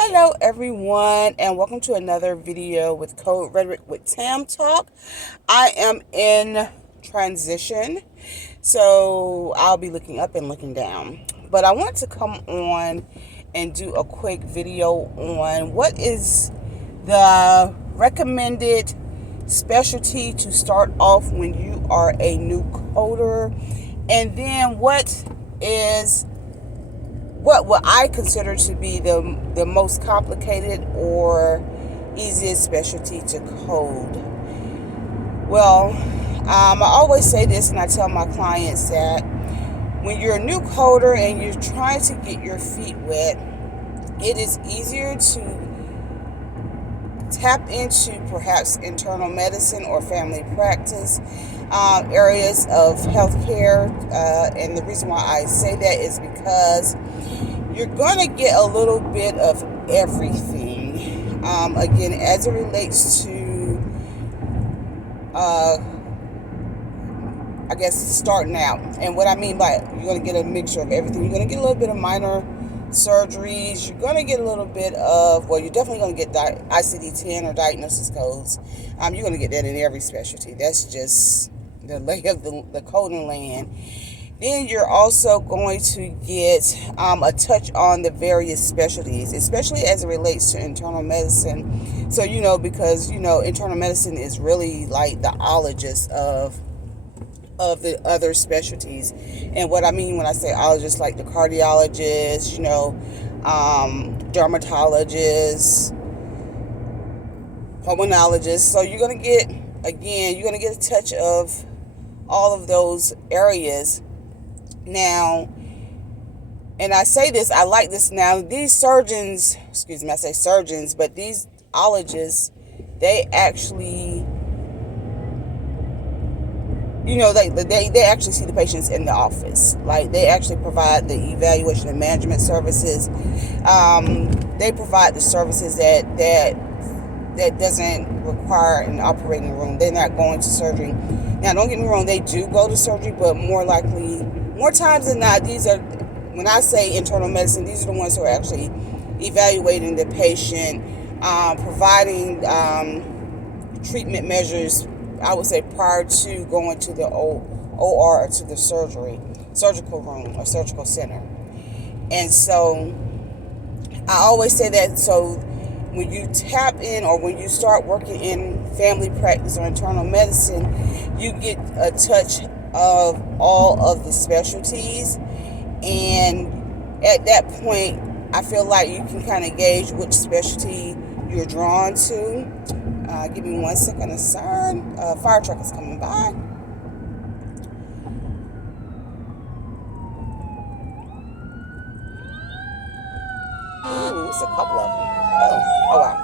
Hello everyone, and welcome to another video with Code Rhetoric with Tam Talk. I am in transition, so I'll be looking up and looking down. But I want to come on and do a quick video on what is the recommended specialty to start off when you are a new coder, and then what I consider to be the most complicated or easiest specialty to code. Well, I always say this, and I tell my clients that when you're a new coder and you're trying to get your feet wet, it is easier to tap into perhaps internal medicine or family practice areas of healthcare. And the reason why I say that is because you're going to get a little bit of everything. Again, as it relates to, I guess, starting out. And what I mean by you're going to get a mixture of everything. You're going to get a little bit of minor surgeries. You're going to get a little bit of, well, you're definitely going to get ICD-10 or diagnosis codes. You're going to get that in every specialty. That's just the lay of the coding land. Then you're also going to get a touch on the various specialties, especially as it relates to internal medicine. So, because, internal medicine is really like the ologist of the other specialties. And what I mean when I say ologist, like the cardiologist, dermatologist, pulmonologist. So you're going to get a touch of all of those areas. Now, and I say this, I like this now, these surgeons, I say surgeons, but these ologists, they actually, they actually see the patients in the office. Like, they actually provide the evaluation and management services. They provide the services that doesn't require an operating room. They're not going to surgery. Now, don't get me wrong, they do go to surgery, but more times than not, when I say internal medicine, these are the ones who are actually evaluating the patient, providing treatment measures, I would say, prior to going to the OR or to the surgical room or surgical center. And so I always say that, so when you tap in or when you start working in family practice or internal medicine, you get a touch of all of the specialties. And at that point, I feel like you can kind of gauge which specialty you're drawn to. Give me 1 second, a siren. Fire truck is coming by. Ooh, it's a couple of them. Oh wow.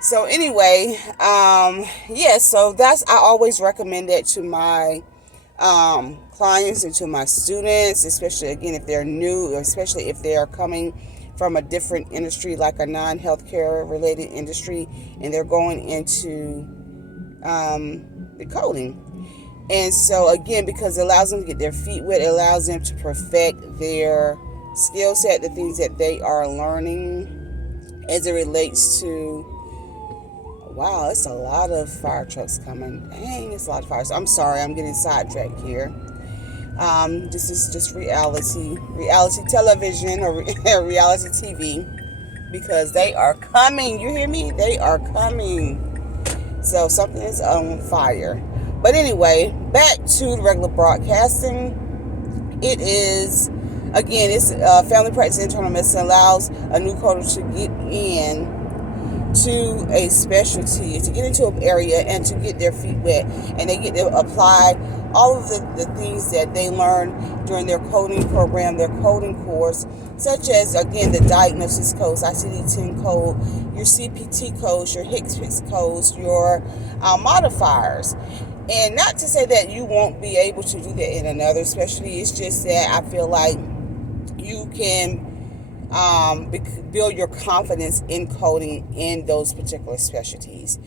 So anyway, so I always recommend that to my clients and to my students, especially, again, if they're new, or especially if they are coming from a different industry, like a non-healthcare related industry, and they're going into the coding. And so, again, because it allows them to get their feet wet, it allows them to perfect their skill set, the things that they are learning as it relates to, wow, it's a lot of fire trucks coming. Dang, it's a lot of fires. I'm sorry, I'm getting sidetracked here. This is just reality television or reality TV, because they are coming. You hear me? They are coming. So something is on fire. But anyway, back to the regular broadcasting. It is, again, it's family practice internal medicine allows a new coder to get in to a specialty, to get into an area and to get their feet wet, and they get to apply all of the things that they learn during their coding program, their coding course, such as, again, the diagnosis codes, ICD-10 code, your CPT codes, your HCPCS codes, your modifiers. And not to say that you won't be able to do that in another specialty, it's just that I feel like you can build your confidence in coding in those particular specialties.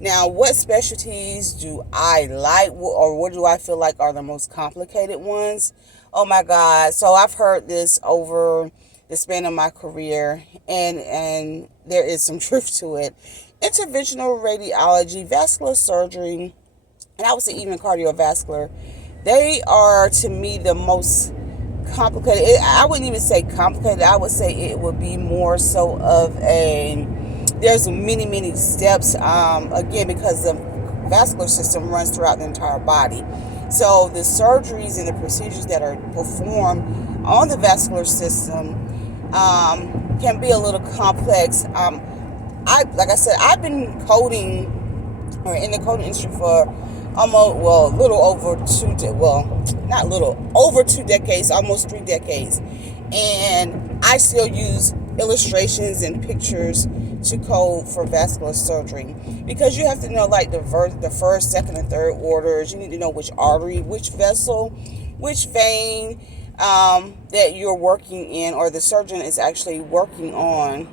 Now, what specialties do I like, or what do I feel like are the most complicated ones? Oh my God. So I've heard this over the span of my career, and there is some truth to it. Interventional radiology, vascular surgery, and I would say even cardiovascular, they are to me the most complicated. I wouldn't even say complicated. I would say it would be more so of a, there's many steps, again, because the vascular system runs throughout the entire body. So the surgeries and the procedures that are performed on the vascular system can be a little complex. Like I said, I've been coding, or in the coding industry for almost, well, little over over 2 decades, almost 3 decades. And I still use illustrations and pictures to code for vascular surgery, because you have to know like the first, second, and third orders. You need to know which artery, which vessel, which vein that you're working in, or the surgeon is actually working on.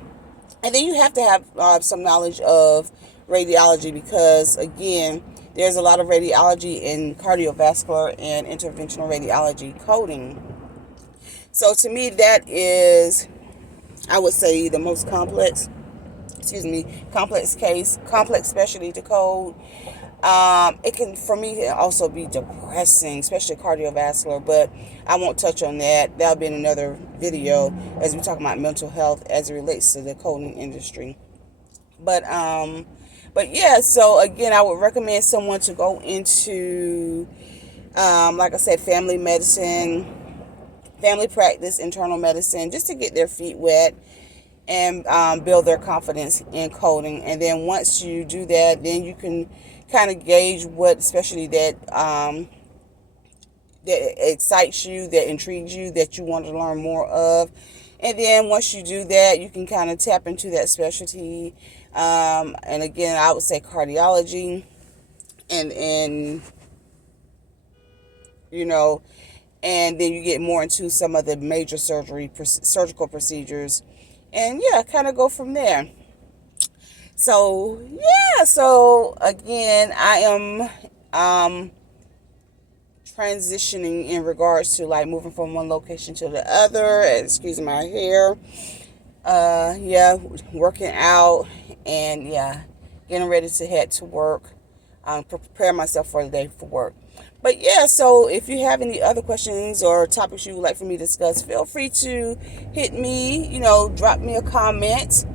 And then you have to have some knowledge of radiology, because again, there's a lot of radiology in cardiovascular and interventional radiology coding. So to me, that is, I would say, the most complex specialty to code. It can, for me, also be depressing, especially cardiovascular, but I won't touch on that. That'll be in another video as we talk about mental health as it relates to the coding industry. But yeah, so again, I would recommend someone to go into, like I said, family medicine, family practice, internal medicine, just to get their feet wet and build their confidence in coding. And then once you do that, then you can kind of gauge what specialty that excites you, that intrigues you, that you want to learn more of. And then once you do that, you can kind of tap into that specialty. And again, I would say cardiology, and you know, and then you get more into some of the major surgical procedures, and yeah, kind of go from there. So yeah, so again, I am transitioning in regards to like moving from one location to the other. Excuse my hair. Yeah, working out, and yeah, getting ready to head to work. Prepare myself for the day for work. But yeah, so if you have any other questions or topics you would like for me to discuss, feel free to hit me, drop me a comment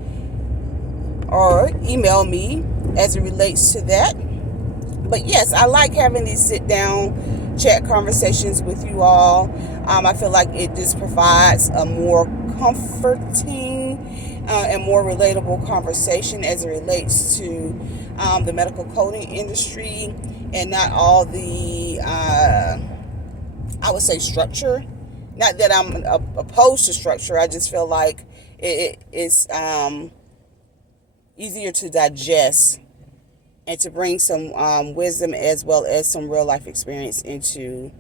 or email me as it relates to that. But yes, I like having these sit down chat conversations with you all. I feel like it just provides a more comforting and more relatable conversation as it relates to the medical coding industry, and not all the, I would say, structure. Not that I'm opposed to structure. I just feel like it's easier to digest and to bring some wisdom as well as some real life experience into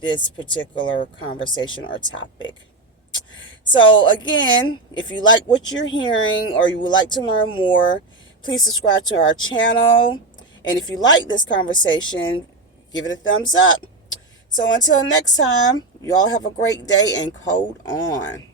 this particular conversation or topic. So again, if you like what you're hearing or you would like to learn more, please subscribe to our channel. And if you like this conversation, give it a thumbs up. So until next time, you all have a great day and code on.